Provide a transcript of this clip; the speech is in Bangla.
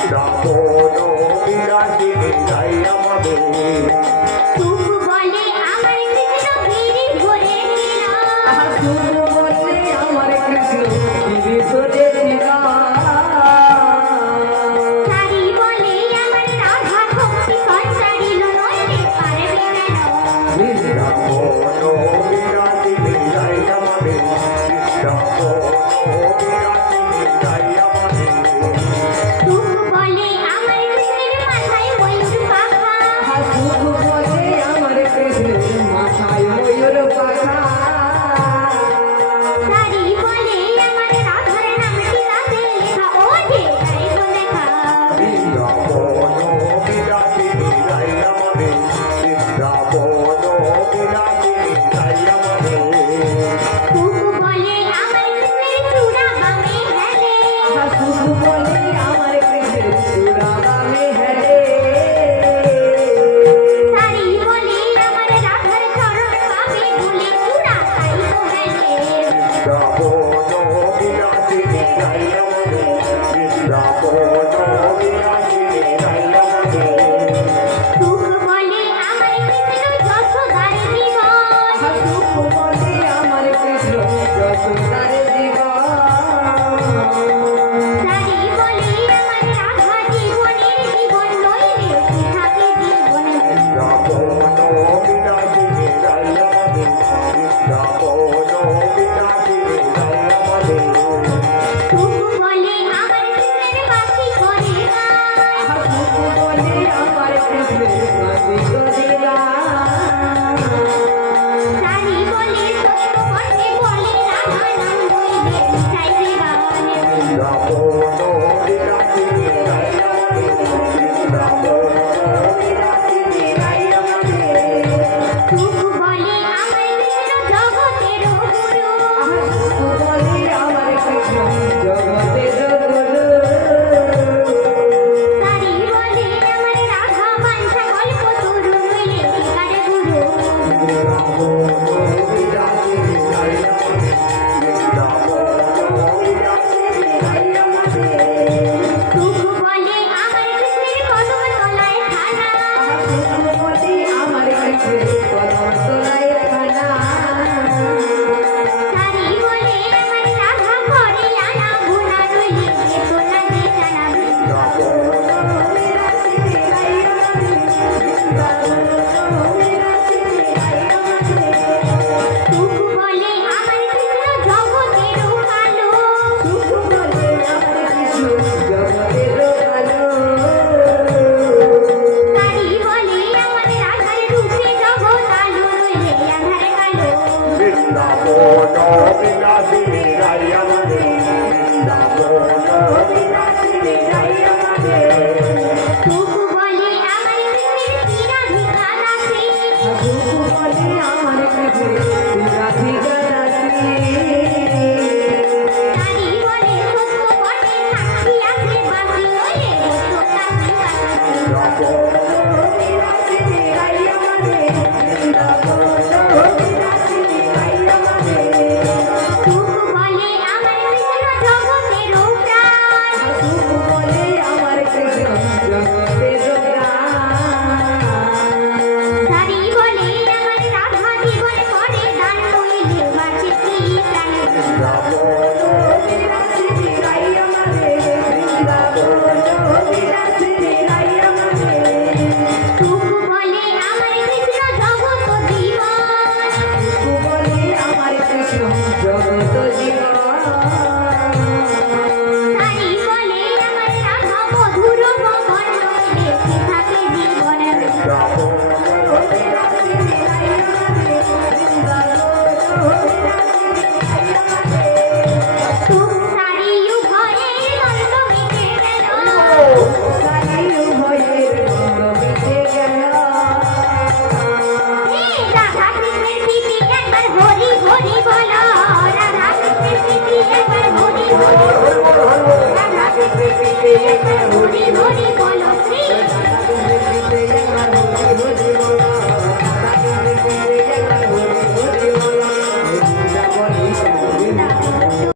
শ্রাবণ বিরাজিনী যাই আমাদের তবু বলে আমার কৃষ্ণ গিরি ভরে নীলা তবু বলে আমার কৃষ্ণ গিরি ভরে নীলা তারি বলে আমার রাধা ভক্তি কঞ্চারিল নইতে পারবে কেন শ্রাবণ বিরাজিনী যাই আমাদের শ্রাবণ বিরাজিনী যাই আমাদের তবু বলে আমার কৃষ্ণের মাথায় ময়ূর পাখা তবু বলে আমার কৃষ্ণের মাথায় ময়ূর পাখা তারি বলে আমার রাধার নামটি রাতে লেখা ও যে গাইব দেখা শ্রাবণ বিরাজিনী যাই আমাদের শ্রাবণ বিরাজিনী যাই আমাদের তবু বলে আমার কৃষ্ণের চূড়া বামে হেলে তবু বলে আমার কৃষ্ণের চূড়া বামে হেলে তারি বলে আমার রাধার চরণ পাবে ভুলে চূড়া তাই তো হেলে শ্রাবণ বিরাজিনী যাই আমাদের শ্রাবণ